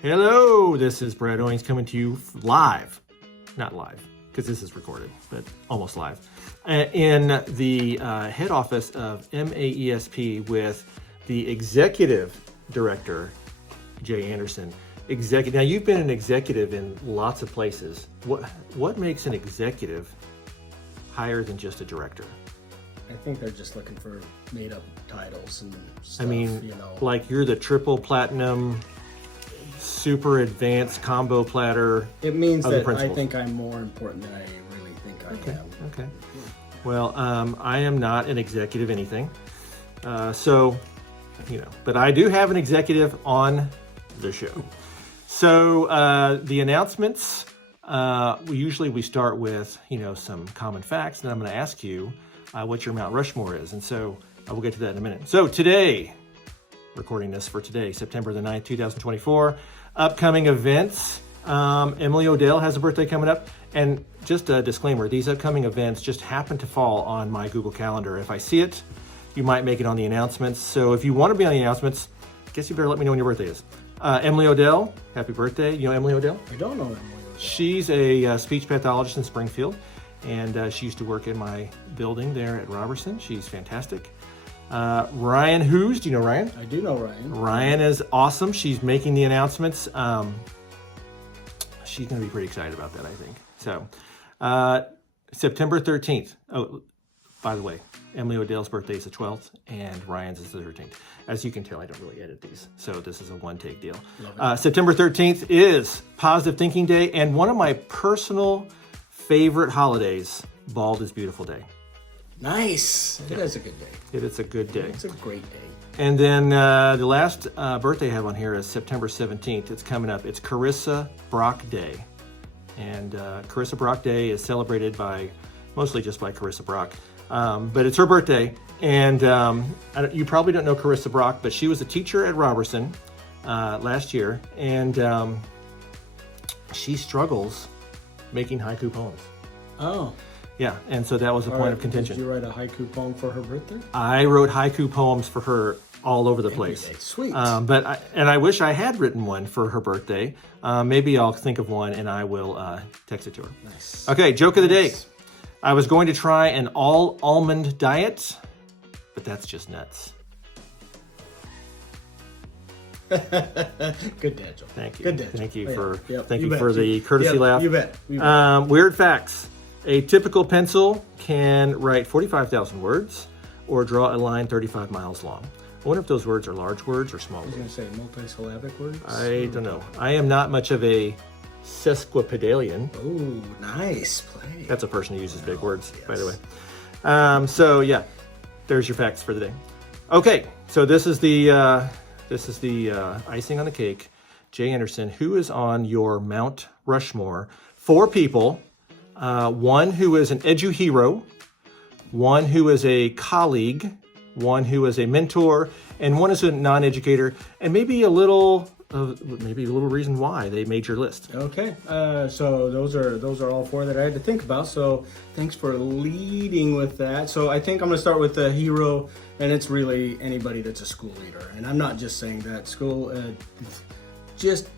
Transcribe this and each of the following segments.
Hello, this is Brad Owings coming to you live, not live, because this is recorded, but almost live, in the head office of MAESP with the executive director, Jay Anderson. Now, you've been an executive in lots of places. What makes an executive higher than just a director? I think they're just looking for made-up titles and stuff, I mean, you know. like you're the triple platinum, super advanced combo platter. It means of the that I principals. think I'm more important than I really think I am. Okay. Well, I am not an executive anything. So, but I do have an executive on the show. So the announcements, we start with, some common facts, and I'm going to ask you what your Mount Rushmore is. And so we'll get to that in a minute. So today, recording this for today, September the 9th, 2024, upcoming events. Emily Odell has a birthday coming up. And just a disclaimer, these upcoming events just happen to fall on my Google Calendar. If I see it, you might make it on the announcements. So if you want to be on the announcements, I guess you better let me know when your birthday is. Emily Odell, happy birthday. You know Emily Odell? I don't know Emily Odell. She's a speech pathologist in Springfield, and she used to work in my building there at Robertson. She's fantastic. Ryan Hughes, do you know Ryan? I do know Ryan. Ryan is awesome. She's making the announcements. She's going to be pretty excited about that, I think. So, September 13th. Oh, by the way, Emily Odell's birthday is the 12th, and Ryan's is the 13th. As you can tell, I don't really edit these, so this is a one-take deal. September 13th is Positive Thinking Day, and one of my personal favorite holidays, Bald is Beautiful Day. Nice. It is a good day. It is a good day. It's a great day. And then the last birthday I have on here is September 17th. It's coming up. It's Carissa Brock Day. And Carissa Brock Day is celebrated mostly just by Carissa Brock. But it's her birthday. And you probably don't know Carissa Brock, but she was a teacher at Robertson last year. And she struggles making haiku poems. Oh. Yeah, and so that was a point of contention. Did you write a haiku poem for her birthday? I wrote haiku poems for her all over the place. Sweet. But I wish I had written one for her birthday. Maybe I'll think of one and I will text it to her. Nice. Okay, joke of the day. I was going to try an all almond diet, but that's just nuts. Good dad joke. Thank you. Good dad Thank you joke. thank you for the courtesy laugh. You bet. Weird facts. A typical pencil can write 45,000 words or draw a line 35 miles long. I wonder if those words are large words or small I was words. going to say multisyllabic words. I don't know. I am not much of a sesquipedalian. Oh, nice play. That's a person who uses big words, by the way. So yeah, there's your facts for the day. Okay, so this is the icing on the cake. Jay Anderson, who is on your Mount Rushmore? 4 people. One who is an edu hero, one who is a colleague, one who is a mentor, and one is a non-educator, and maybe a little reason why they made your list. Okay, so those are all 4 that I had to think about. So thanks for leading with that. So I think I'm going to start with the hero, and it's really anybody that's a school leader. And I'm not just saying that. School, just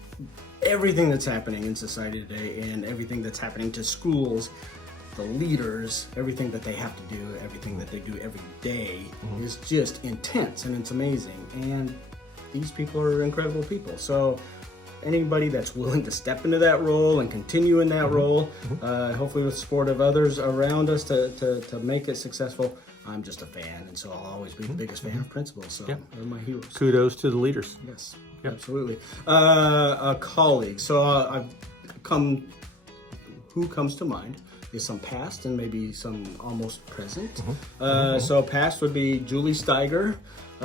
everything that's happening in society today and everything that's happening to schools, the leaders, everything that they have to do, everything that they do every day is just intense, and it's amazing. And these people are incredible people. So anybody that's willing to step into that role and continue in that role, hopefully with support of others around us to make it successful, I'm just a fan, and so I'll always be the biggest fan of principals. So they're my heroes. Kudos to the leaders. Yes, absolutely. A colleague. So who comes to mind is some past and maybe some almost present. So past would be Julie Steiger. I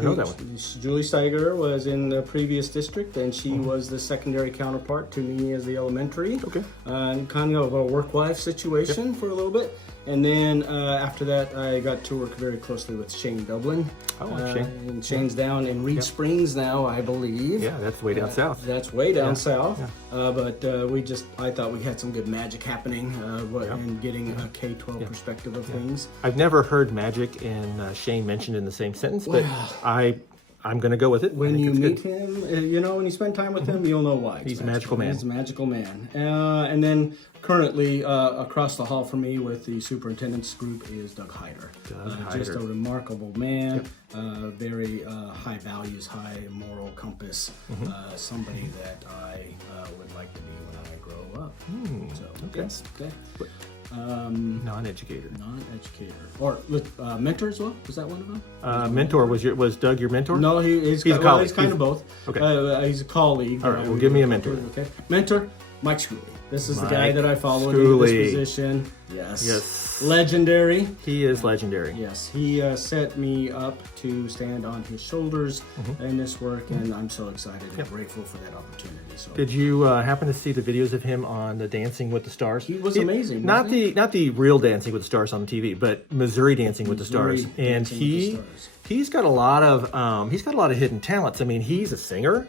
know that one. Julie Steiger was in the previous district, and she was the secondary counterpart to me as the elementary. Okay. Kind of a work-life situation for a little bit. And then after that, I got to work very closely with Shane Dublin. Shane. And Shane's down in Reed Springs now, I believe. Yeah, that's way down south. That's way down south. But I thought we had some good magic happening and getting a K-12 perspective of things. I've never heard magic and Shane mentioned in the same sentence, but I I'm going to go with it. I When think you it's meet good. him, when you spend time with him, you'll know why. He's a magical man. He's a magical man. And then currently across the hall from me with the superintendent's group is Doug Hyder. Just a Hyder. remarkable man, very high values, high moral compass, somebody that I would like to be when I grow up. So, okay. yes, okay. Non-educator. Non-educator. Or mentor as well? Was that one of them? Mentor, was Doug your mentor? No, he's a colleague. he's kind of both. Okay. He's a colleague. All right, well, give me a mentor. Okay. Mentor, Mike Schooley. This is the guy Mike that I followed Schooley. into this position. Yes. Yes. Legendary. He is legendary. Yes. He set me up to stand on his shoulders in this work, and I'm so excited and grateful for that opportunity. So. Did you happen to see the videos of him on the Dancing with the Stars? He was amazing. Not the real Dancing with the Stars on TV, but Missouri Dancing with the Stars. And Dancing with the Stars. he's got a lot of hidden talents. I mean, he's a singer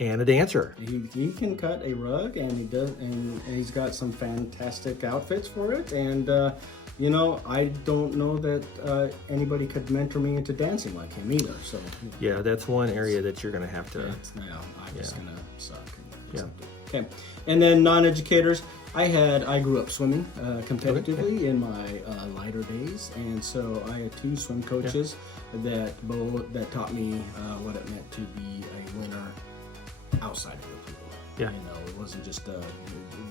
and a dancer. He can cut a rug, and he does, and he's got some fantastic outfits for it. And I don't know that anybody could mentor me into dancing like him either. So Yeah, that's one area that you're going to have to. I'm just gonna suck. Yeah. Okay, and then non-educators. I grew up swimming competitively in my lighter days, and so I had two swim coaches that taught me what it meant to be a winner outside of the pool. Yeah. It wasn't just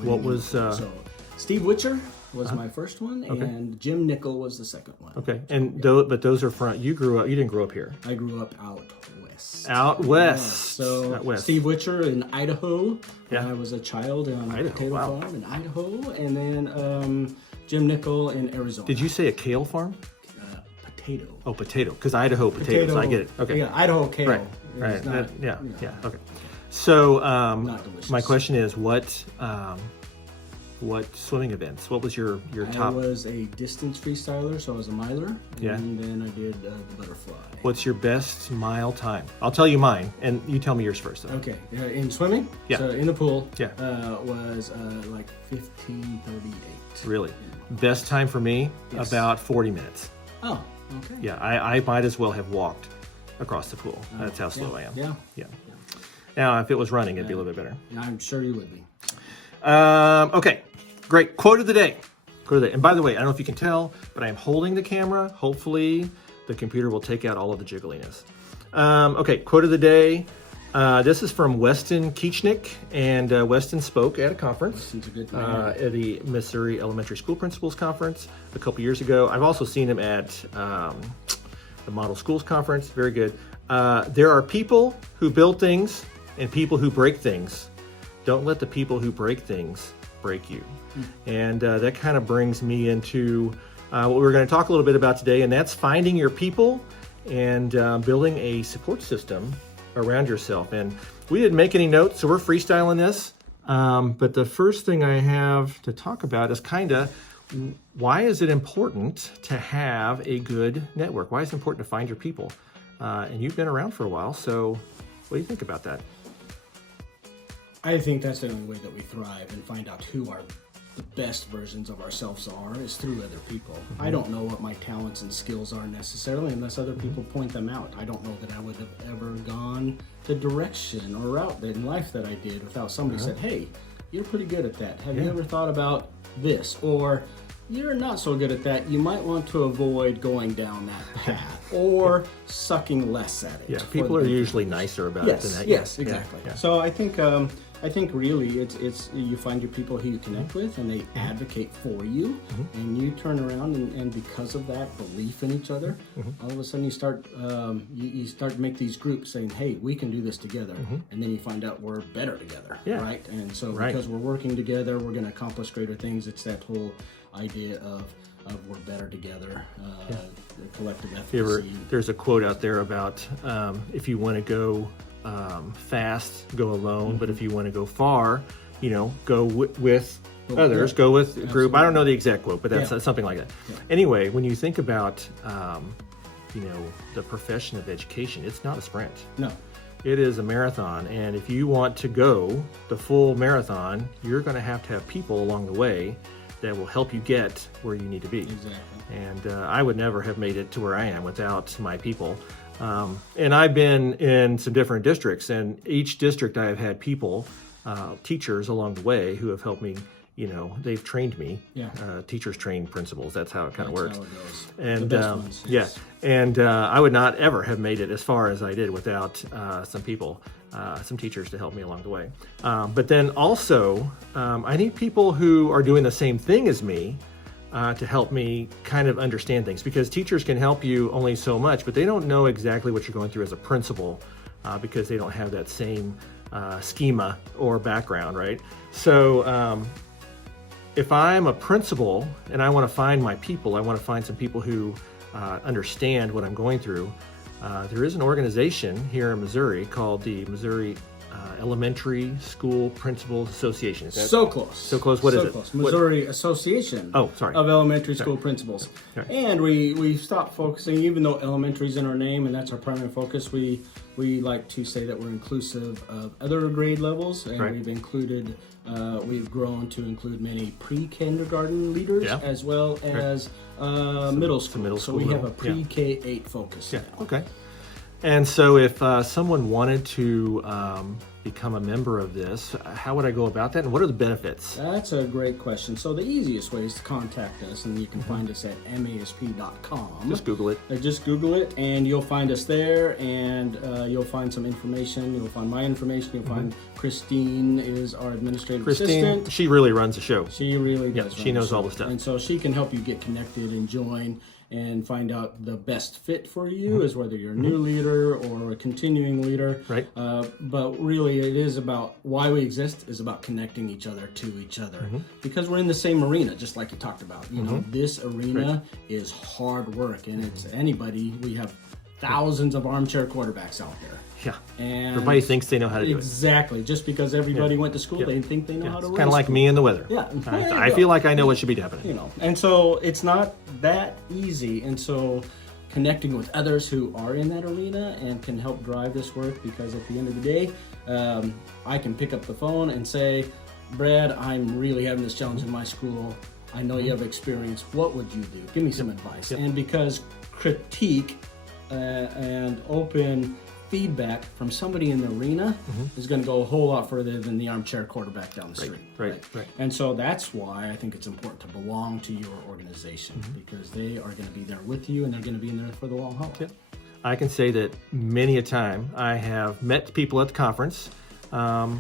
What was, so Steve Witcher was my first one, and Jim Nickel was the second one. Okay, and but those are front. You didn't grow up here. I grew up out west. Out west. So Out west. Steve Witcher in Idaho. Yeah. I was a child on a Idaho, potato wow. farm in Idaho, and then Jim Nickel in Arizona. Did you say a kale farm? Potato. Oh, potato. Because Idaho potatoes. I get it. Okay. Yeah, Idaho kale. Right. Right. It's not- Yeah. Okay. So, delicious. my question is, what swimming events? What was your I top? was a distance freestyler, so I was a miler. Yeah. And then I did the butterfly. What's your best mile time? I'll tell you mine, and you tell me yours first. Though. Okay, in swimming, Yeah. so in the pool, Yeah. was like 15:38. Really, best time for me Yes. about 40 minutes. Oh, okay. Yeah, I might as well have walked across the pool. That's how slow I am. Yeah, Yeah. Now, if it was running, it'd be a little bit better. I'm sure you would be. Okay, great. Quote of the day. Quote of the day. And by the way, I don't know if you can tell, but I'm holding the camera. Hopefully, the computer will take out all of the jiggliness. Okay, quote of the day. This is from Weston Keechnick, and Weston spoke at a conference He's a good man. at the Missouri Elementary School Principals Conference a couple years ago. I've also seen him at the Model Schools Conference. Very good. There are people who build things and people who break things. Don't let the people who break things break you. And that kind of brings me into what we're going to talk a little bit about today, and that's finding your people and building a support system around yourself. And we didn't make any notes, so we're freestyling this. But the first thing I have to talk about is kind of why is it important to have a good network? Why is it important to find your people? And you've been around for a while, so what do you think about that? I think that's the only way that we thrive and find out who the best versions of ourselves are is through other people. I don't know what my talents and skills are necessarily unless other people point them out. I don't know that I would have ever gone the direction or route in life that I did without somebody said, hey, you're pretty good at that. Have you ever thought about this? Or you're not so good at that. You might want to avoid going down that path or sucking less at it. Yeah, for people the are big usually nicer about it than Yes, that. yes, Yeah, exactly. yeah. So I think really it's you find your people who you connect with and they advocate for you, and you turn around and because of that belief in each other, all of a sudden you start to make these groups saying, hey, we can do this together, and then you find out we're better together, Yeah. right? And so Right. because we're working together, we're going to accomplish greater things. It's that whole idea of we're better together, the collective efficacy. There's a quote out there about if you want to go fast, go alone, but if you want to go far, go with others, go with a group. I don't know the exact quote, but that's something like that. Yeah. Anyway, when you think about the profession of education, it's not a sprint. No. It is a marathon, and if you want to go the full marathon, you're going to have people along the way that will help you get where you need to be. Exactly. And I would never have made it to where I am without my people. And I've been in some different districts, and each district I have had people, teachers along the way who have helped me. They've trained me. Yeah. Teachers train principals. That's how it kind of works. How it goes. And The best ones, yes. and I would not ever have made it as far as I did without some people, some teachers to help me along the way. But then also, I need people who are doing the same thing as me to help me kind of understand things, because teachers can help you only so much, but they don't know exactly what you're going through as a principal because they don't have that same schema or background, right? So if I'm a principal and I want to find my people, I want to find some people who understand what I'm going through. There is an organization here in Missouri called the Missouri Elementary School Principals Association. Is that So close. So close. What is it? Close. Missouri Association of Elementary School Principals. Right. And we stopped focusing, even though elementary is in our name and that's our primary focus, we like to say that we're inclusive of other grade levels, and Right. we've grown to include many pre-kindergarten leaders as well as middle school. So we have a pre-K-8 focus now. Okay. And so if someone wanted to become a member of this, how would I go about that, and what are the benefits? That's a great question. So the easiest way is to contact us, and you can find us at masp.com. Just Google it. Just Google it, and you'll find us there, and you'll find some information. You'll find my information. You'll find Christine is our administrative assistant. She really runs the show. She really does. She knows all the stuff. And so she can help you get connected and join and find out the best fit for you, is whether you're a new leader or a continuing leader. Right. But really, it is about why we exist is about connecting each other to each other, because we're in the same arena, just like you talked about. You know, this arena is hard work, and it's anybody. We have thousands of armchair quarterbacks out there. Yeah. And everybody thinks they know how to do it. Exactly. Just because everybody went to school, they think they know how to run. Kind of like me and the weather. Yeah. I feel like I know what should be happening. And so it's not that easy. And so connecting with others who are in that arena and can help drive this work, because at the end of the day, I can pick up the phone and say, Brad, I'm really having this challenge in my school. I know you have experience. What would you do? Give me some advice. And because critique and open feedback from somebody in the arena is going to go a whole lot further than the armchair quarterback down the street. Right. And so that's why I think it's important to belong to your organization, because they are going to be there with you, and they're going to be in there for the long haul. Yep. I can say that many a time I have met people at the conference, I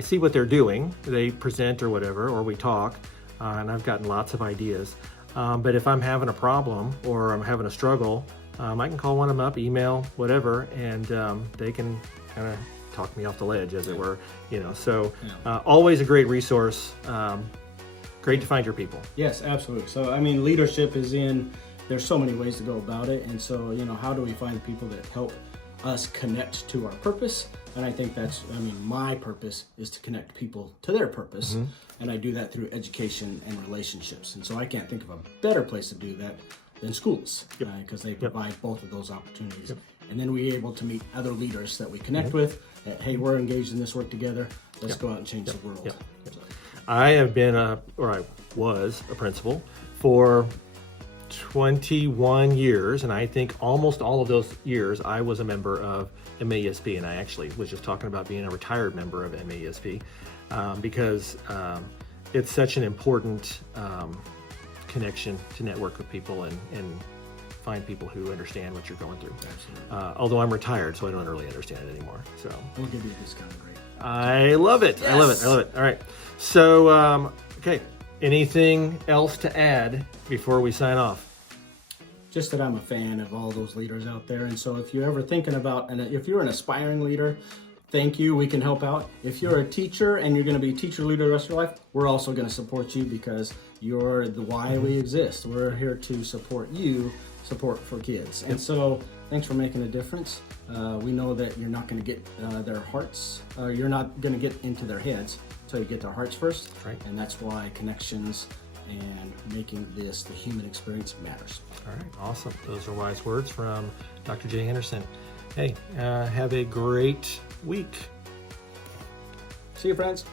see what they're doing. They present or whatever, or we talk, and I've gotten lots of ideas. But if I'm having a problem or I'm having a struggle, I can call one of them up, email, whatever, and they can kind of talk me off the ledge, as it were. So always a great resource. Great to find your people. Yes, absolutely. So, I mean, leadership is there's so many ways to go about it. And so, how do we find people that help us connect to our purpose? And I think my purpose is to connect people to their purpose. And I do that through education and relationships. And so I can't think of a better place to do that than schools, because they provide both of those opportunities. And then we're able to meet other leaders that we connect with, that, hey, we're engaged in this work together. Let's go out and change the world. So. I have been I was a principal for 21 years, and I think almost all of those years I was a member of MAESP, and I actually was just talking about being a retired member of MAESP because it's such an important connection to network with people and find people who understand what you're going through. Although I'm retired, so I don't really understand it anymore. So we'll give you a discount rate. I love it. Yes. I love it. All right. So, okay. Anything else to add before we sign off? Just that I'm a fan of all those leaders out there. And so if you're ever thinking about, and if you're an aspiring leader, thank you. We can help out. If you're a teacher and you're going to be a teacher leader the rest of your life, we're also going to support you, because you're the why we exist. We're here to support you, support for kids. And so thanks for making a difference. We know that you're not going to get their hearts, you're not going to get into their heads until you get their hearts first. Right. And that's why connections and making this the human experience matters. All right, awesome. Those are wise words from Dr. Jay Henderson. Hey, have a great week. See you, friends.